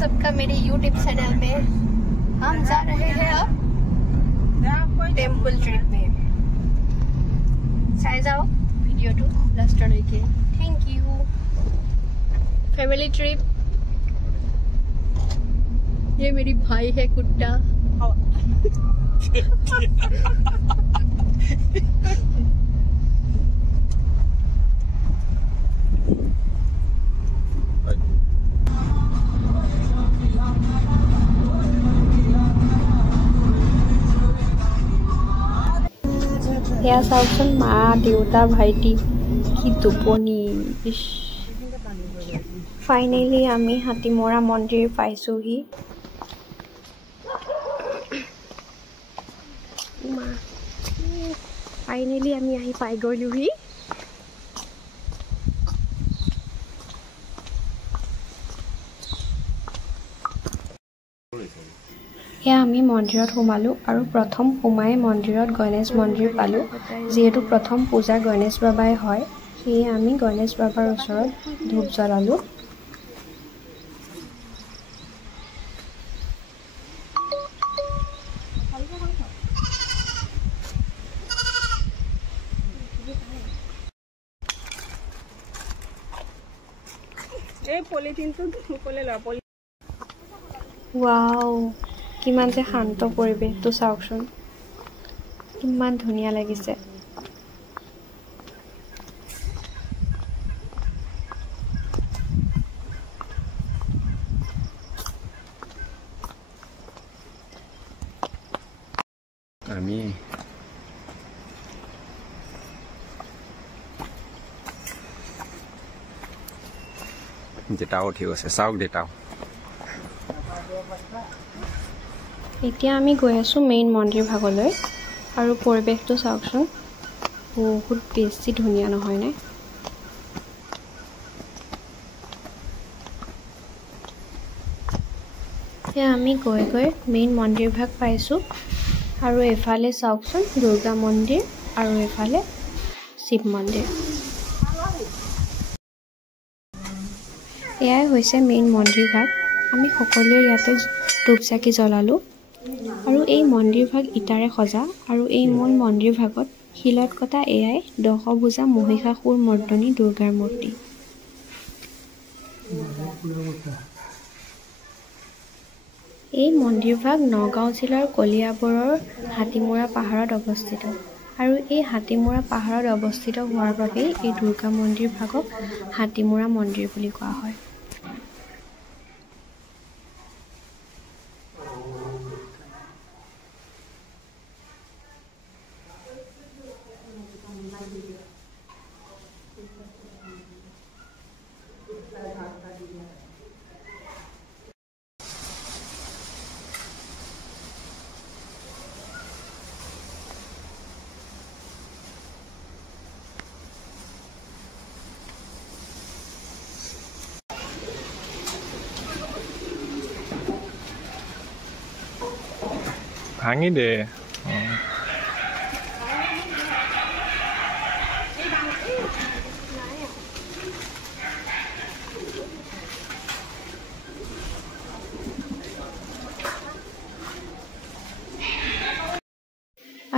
सबका मेरे YouTube channel में। हम जा रहे हैं अब टेम्पल ट्रिप में। चाहे जाओ वीडियो तो लास्ट लेके। Thank you. Family trip. ये मेरी भाई है कुत्ता। या चाওকচোন মা দেউতা ভাইটি কি টোপনি। ফাইনেলি আমি হাতীমৰা মন্দিৰ পাইছোহি। ফাইনেলি আমি আহি পাই গ'লোহি। এয়া আমি মন্দিৰত সোমালোঁ আৰু প্ৰথম সোমাই মন্দিৰত গণেশ মন্দিৰ পালোঁ। যিহেতু প্ৰথম পূজা গণেশ বাবাই হয়, সেয়ে আমি গণেশ বাবাৰ ওচৰত ধূপ জ্বলালোঁ। ৱাও, কিমান যে শান্ত পৰিৱেশটো চাওকচোন, কিমান ধুনীয়া লাগিছে। আমি দেউতাও ঠিক আছে, চাওক দেউতাও। এতিয়া আমি গৈ আছোঁ মেইন মন্দিৰ ভাগলৈ আৰু পৰিৱেশটো চাওকচোন, বহুত বেছি ধুনীয়া নহয়নে? এতিয়া আমি গৈ গৈ মেইন মন্দিৰ ভাগ পাইছোঁ আৰু এফালে চাওকচোন দুৰ্গা মন্দিৰ আৰু এফালে শিৱ মন্দিৰ। এয়াই হৈছে মেইন মন্দিৰ ভাগ। আমি সকলোৱে ইয়াতে ধূপ চাকি জ্বলালোঁ আৰু এই মন্দিৰ ভাগ ইটাৰে সজা আৰু এই মূল মন্দিৰ ভাগত শিলত কটা এয়াই দশভুজা মহিষাসুৰ মৰ্দনী দুৰ্গাৰ মূৰ্তি। এই মন্দিৰ ভাগ নগাঁও জিলাৰ কলিয়াবৰৰ হাতীমৰা পাহাৰত অৱস্থিত আৰু এই হাতীমৰা পাহাৰত অৱস্থিত হোৱাৰ বাবেই এই দুৰ্গা মন্দিৰ ভাগক হাতীমৰা মন্দিৰ বুলি কোৱা হয়। ভাঙি দে।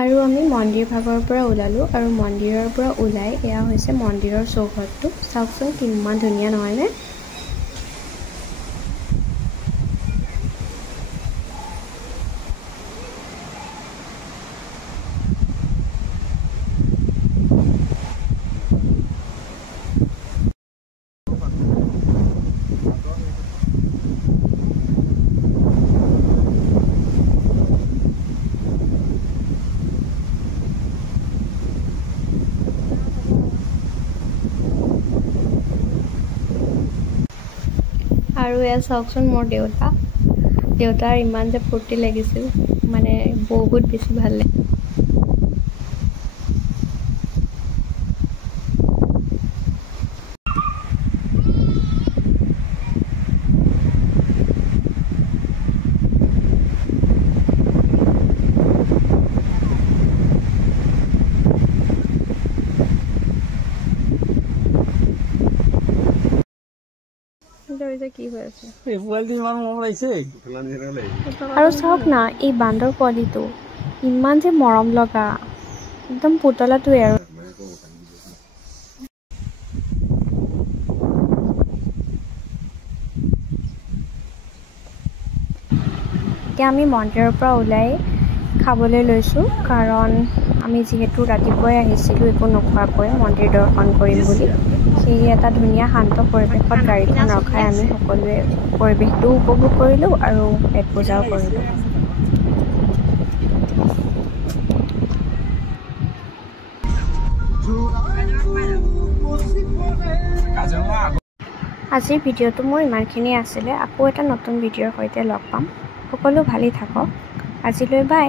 আৰু আমি মন্দিৰ ভাগৰ পৰা ওলালোঁ আৰু মন্দিৰৰ পৰা ওলাই এয়া হৈছে মন্দিৰৰ চৌহদটো। চাওকচোন কিমান ধুনীয়া নহয়নে? আৰু এয়া চাওকচোন মোৰ দেউতাৰ ইমান যে ফূৰ্তি লাগিছিল, মানে বহুত বেছি ভাল লাগে। কি হৈ আছে এই পোৱালিটো ইমান মৰম লাগিছে আৰু চাওক না এই বান্দৰ পোৱালিটো ইমান যে মৰম লগা একদম পুতলাটোৱে আৰু এতিয়া আমি মন্দিৰৰ পৰা ওলাই খাবলৈ লৈছোঁ কাৰণ আমি যিহেতু ৰাতিপুৱাই আহিছিলোঁ একো নোখোৱাকৈ মন্দিৰ দৰ্শন কৰিম বুলি সেয়ে এটা ধুনীয়া শান্ত পৰিৱেশত গাড়ীখন ৰখাই আমি সকলোৱে পৰিৱেশটো উপভোগ কৰিলোঁ আৰু পেট পূজাও কৰিলোঁ আজিৰ ভিডিঅ'টো মোৰ ইমানখিনিয়ে আছিলে আকৌ এটা নতুন ভিডিঅ'ৰ সৈতে লগ পাম সকলো ভালেই থাকক আজিলৈ বাই